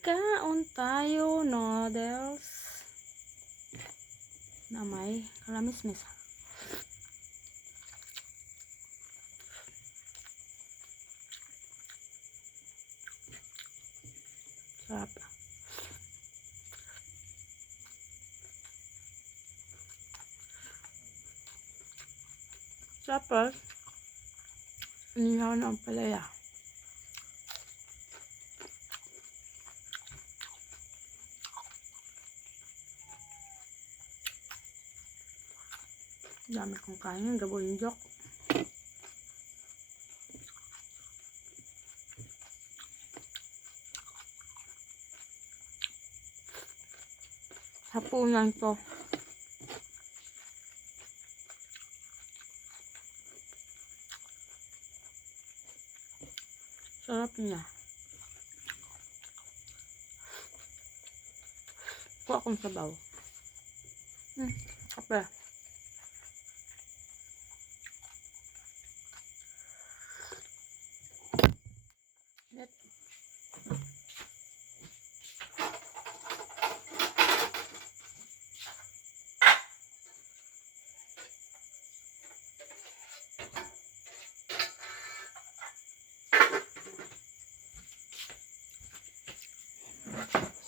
Kaon tayo noodles na may kalamismis. Sarap. Tapos, inihaw na ang palaya. Dami kong kanin, gabonjok. Hapunan to. Sarap niya. Kuha akong sabaw. Kape. Net.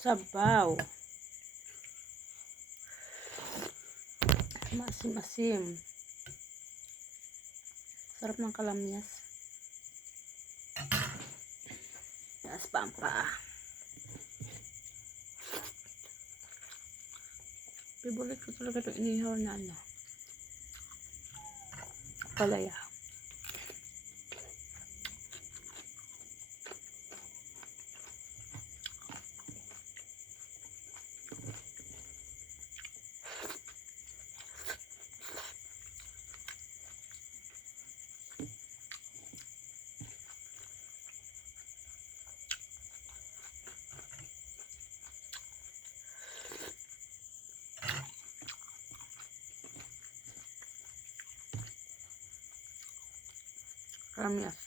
Sabaw. Masim-masim. Sarap ng kalamyas. Taas pa ang paa. Favorite ko talaga itong inihaw na palaya. Kalamyas.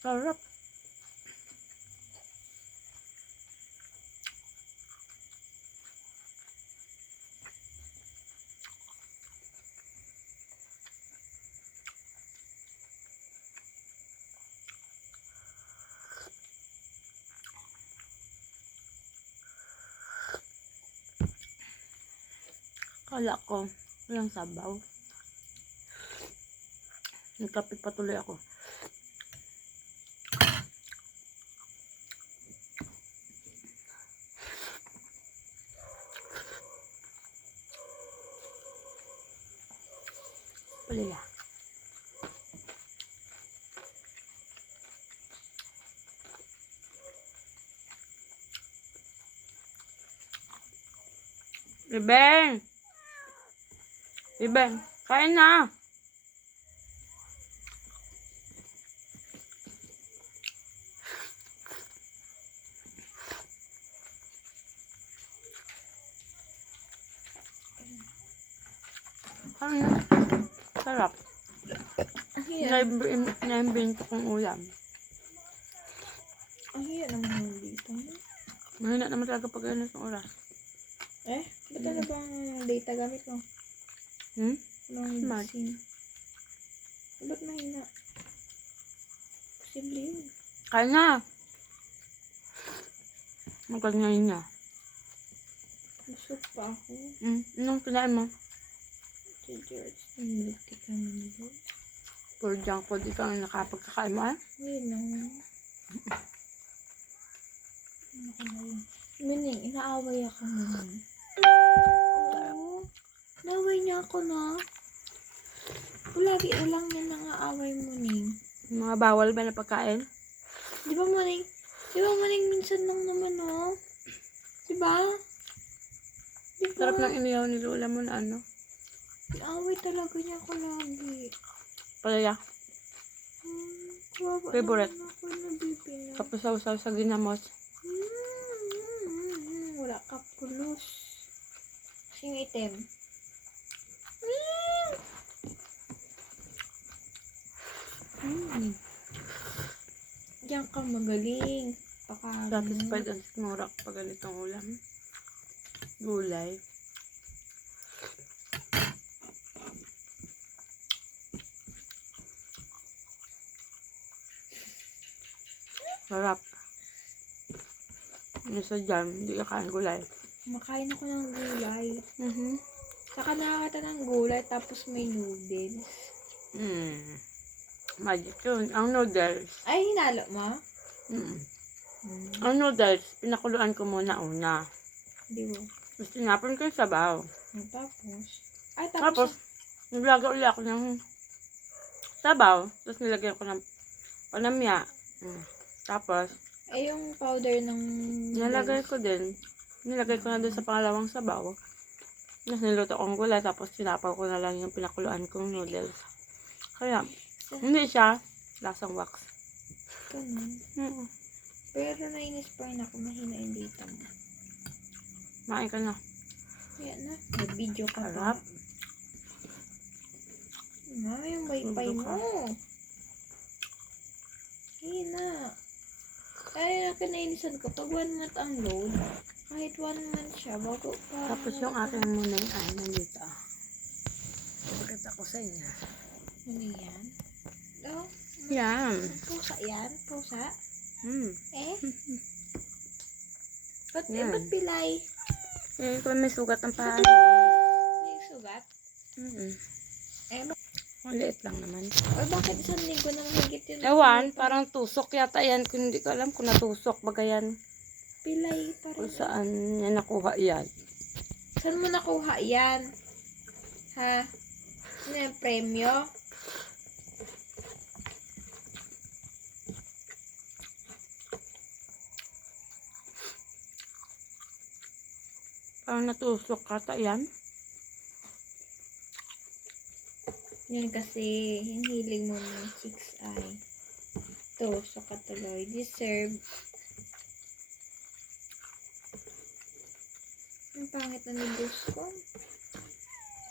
Sarap. Kala ko walang sabaw. Nagkape pa tuloy ako. Palaya. Bibeng! Bibeng, kain na! Ano? Sarap. Naimbento kong ulam. Ang hiya naman dito. Mahina naman talaga pag ganun ng oras. Ba't ano bang data gamit mo? Smart. Ba't mahina? Posible yun. Kain na! Magkanyayin niya. Busog pa ako. Anong kinain mo? George, nilagti kami nito. Puro junk food, ikaw ang nakapagkakain mo, Ngayon lang. Ano ka na yun? Mining, inaaway ako naman. Sarap. ko na. Lagi lang yan mga away mo, Ning. Mga bawal ba na pagkain? Di ba, Maning? Minsan lang naman, oh. Di ba? Sarap ng inihaw ni Lola mo na ano. Away talaga niya ako lagi. Palaya. Kawawa Favorite. naman ako na bibi na. Tapos sausaw sa ginamos. Wala ka pulos. Kasing item. Diyan ka magaling. Satisfied ang sikmura pag ganitong ulam. Gulay. Sarap. Isa dyan, hindi ka kain gulay. Makain ako ng gulay. Mhm. Saka nakakata ng gulay tapos may noodles. Magic yun. Ang noodles. Ay, hinalo mo? Ang noodles, pinakuluan ko muna una. Di ba? Tapos tinapon ko yung sabaw. Tapos? Ay, Tapos, naglaga ulit ako ng sabaw. Tapos nilagyan ko ng panamya. Tapos, ay, yung powder ng... nilagay ko din. Nilagay ko na doon sa pangalawang sabaw. Tapos niluto kong gulay. Tapos sinapaw ko na lang yung pinakuluan kong noodles. Kaya, hindi siya lasang wax. Ganun. Pero nainis pa rin ako. Mahina yung data mo. Main ka na. Kaya na. Nag-video ka Harap. pa. Na, yung wifi Tulog ka. mo. Hina. Ay, nainainisan ko. Pag 1 month ang load, kahit 1 month siya, bago pa. Tapos yung akin muna yung ay nandito. Pakita ko sa inyo. Ano yan? Oh, Yan. pusa yan? Pusa? Eh? Yan. Ba't pilay? Eh, kung may sugat ang paa. May sugat? Eh, Maliit lang naman. or bakit isang linggo na mahigit yun? Ewan, parang tusok yata yan. Kung hindi ko alam kung natusok. Baga yan. Pilay pa Kung rin. saan niya nakuha yan. Saan mo nakuha yan? Ha? Ano yung premyo? Parang natusok kata yan. Yan kasi, yung hiling mo ng 6 eye. Ito, so katuloy. Deserve. Ang pangit na nilus ko.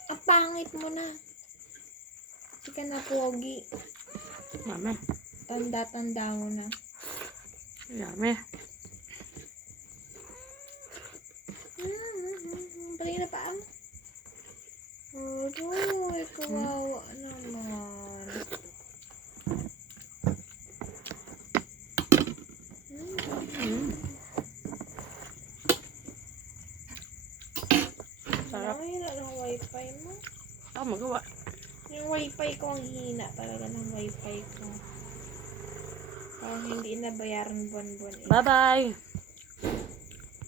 Ang pangit mo na. Hindi ka na pogi. Mami. Tanda-tanda mo na. Yami. Paling na pa ang. Aroy, kawawa naman. Sarap. Ang hina ng wifi mo. Ako magawa. Yung wifi ko, ang hina talaga ng wifi ko. Parang hindi na bayaran buwan-buwan eh. Bye-bye.